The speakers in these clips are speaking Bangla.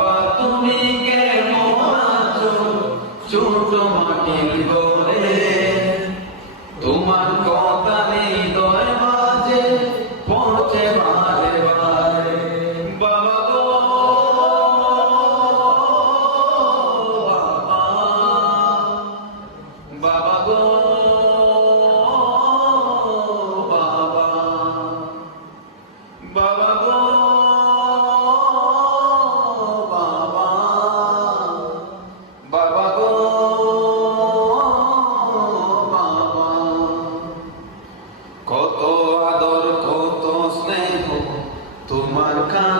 বাবা, তুমি কেমন আছো? ছোট মাটির ঘরে তোমার কথা নেই দয় মাঝে পৌঁছে বারে বারে বাবা গো, বাবা। বাবা গো।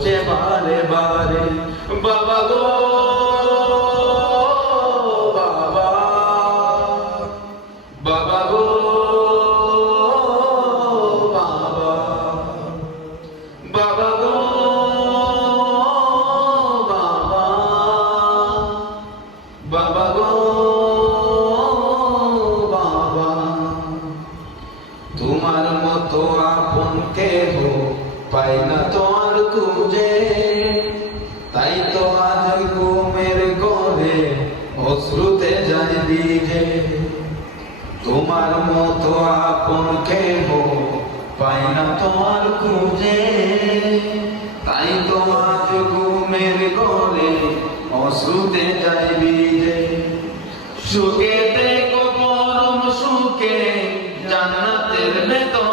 পড়ছে বারে বারে। বাবা গো, বাবা। বাবা। বাবা গো, বাবা। বাবা গো, বাবা। তোমার মতো আপন কেহ পাই না তোর কুঞ্জে তাই তো আজ ঘুমের ঘরে অশ্রুতে যাই বিজে তোমার মতো আপন কেহ পাই না তোমার খুঁজে তাই তো আজ ঘুমের ঘরে অশ্রুতে যাই বিজে সুখে দেখো পরম সুখে জান্নাতের বেতন